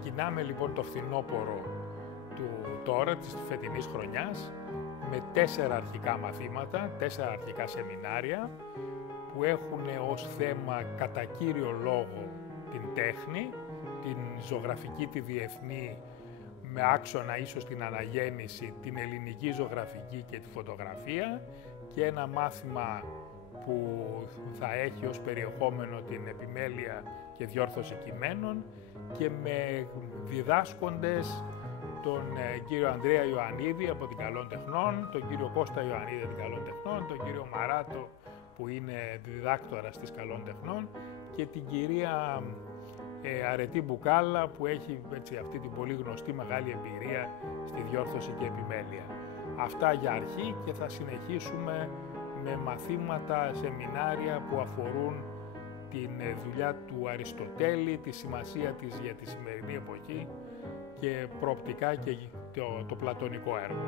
Ξεκινάμε λοιπόν το φθινόπωρο του τώρα, της φετινής χρονιάς, με 4 αρχικά μαθήματα, 4 αρχικά σεμινάρια, που έχουν ως θέμα κατά κύριο λόγο την τέχνη, την ζωγραφική, τη διεθνή, με άξονα ίσως την αναγέννηση, την ελληνική ζωγραφική και τη φωτογραφία, και ένα μάθημα που θα έχει ως περιεχόμενο την επιμέλεια και διόρθωση κειμένων, και με διδάσκοντες τον κύριο Ανδρέα Ιωαννίδη από την Καλών Τεχνών, τον κύριο Κώστα Ιωαννίδη από την Καλών Τεχνών, τον κύριο Μαράτο που είναι διδάκτορας της Καλών Τεχνών, και την κυρία Αρετή Μπουκάλα που έχει αυτή την πολύ γνωστή μεγάλη εμπειρία στη διόρθωση και επιμέλεια. Αυτά για αρχή, και θα συνεχίσουμε με μαθήματα, σεμινάρια που αφορούν την δουλειά του Αριστοτέλη, τη σημασία της για τη σημερινή εποχή και προοπτικά και το πλατωνικό έργο.